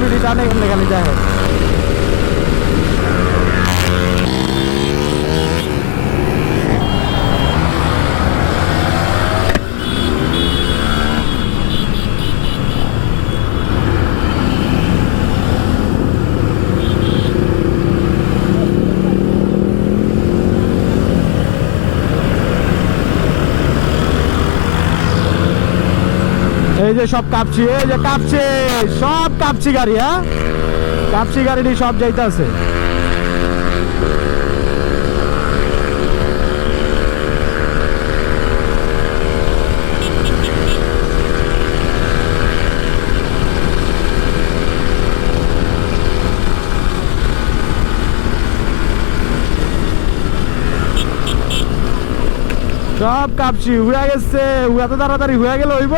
BD টানে এখানে খালি এই যে সব কাঁপছি, এই যে কাঁপছে, সব কাঁপছি গাড়ি হ্যাঁ? কাঁপছি গাড়িটি সব যাইতেছে। সব কাঁপছি হয়ে গেছে, উড়া তো তাড়াতাড়ি হয়ে গেল হইব?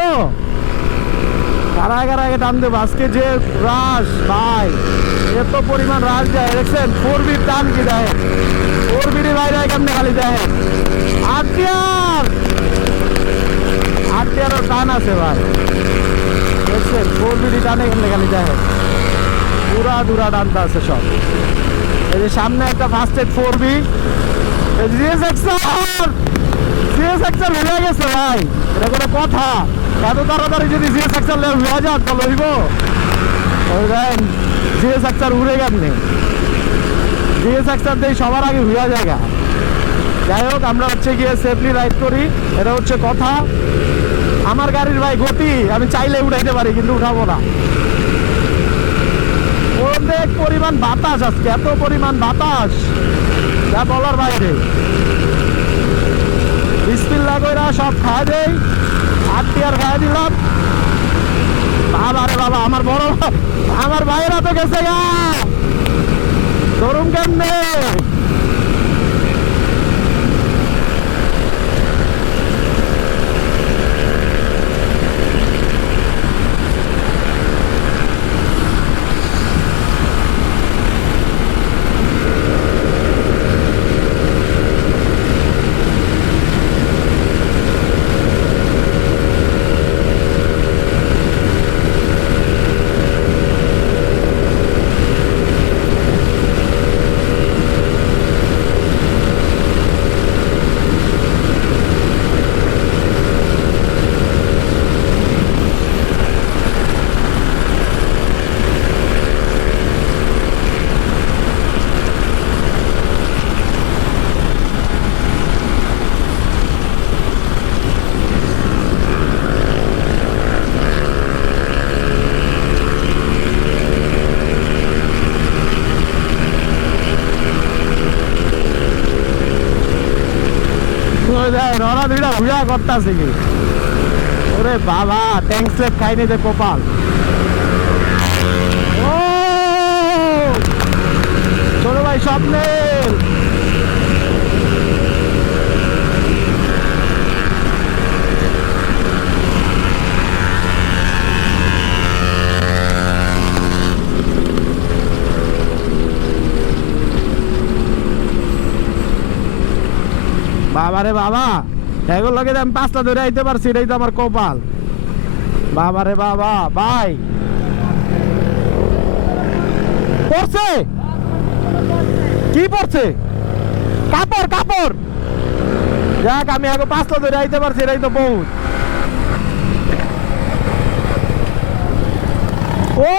কারা আগে টান দেবো? আজকে যে রাশ, ভাই, এত পরিমাণ রাশ যায় দেখছেন ফোর বির টান কি দেয়? ফোর বিড়ি বাইরে কেমনে খালি দেয়? আটিয়ার আটিয়ারও টান আছে, ভাই। দেখছেন ফোর বিড়ি টানে কেমনে খালি দেয়? পুরা দুরা টানটা আছে সব। এই যে সামনে একটা first aid four B GS এক্সার জিএস এক্সার হয়ে গেছে, ভাই। এটা কোনো কথা। এত তাড়াতাড়ি যদি জিএস এক্সার হয়ে যান তো লইব জিএস এক্সার উড়ে গেমনি জিএস এক্সার দিয়ে সবার আগে হইয়া জায়গা যাই হোক, আমরা হচ্ছে গিয়ে সেফলি রাইড করি। এটা হচ্ছে কথা। আমার গাড়ির ভাই গতি, আমি চাইলে উঠাইতে পারি, কিন্তু উঠাবো না। অনেক পরিমাণ বাতাস আজকে, এত পরিমাণ বাতাস। যা বলার বাইরে। বিসমিল্লা কইরা সব খাওয়া দেই আর খাওয়া দিলাম বাবা রে বাবা, আমার বড় আমার ভাইয়েরা তো গেছে গা। তরুণ কেমনে? রনা দুইটা ভুয়া করতেছে কি? ওরে বাবা ট্যাঙ্ক স্লেপ খাইনি যে কপাল। ছোট ভাই, স্বপ্নের। বাবা রে বাবা এগুলো আমি পাঁচটা ধরে আইতে পারছি, এটাই তো আমার কপাল। বাবা রে বাবা, ভাই। পড়ছে? কি পড়ছে? কাপড় কাপড়। যাক, আমি আগে পাঁচটা ধরে আইতে পারছি, এটাই তো বহুত। ও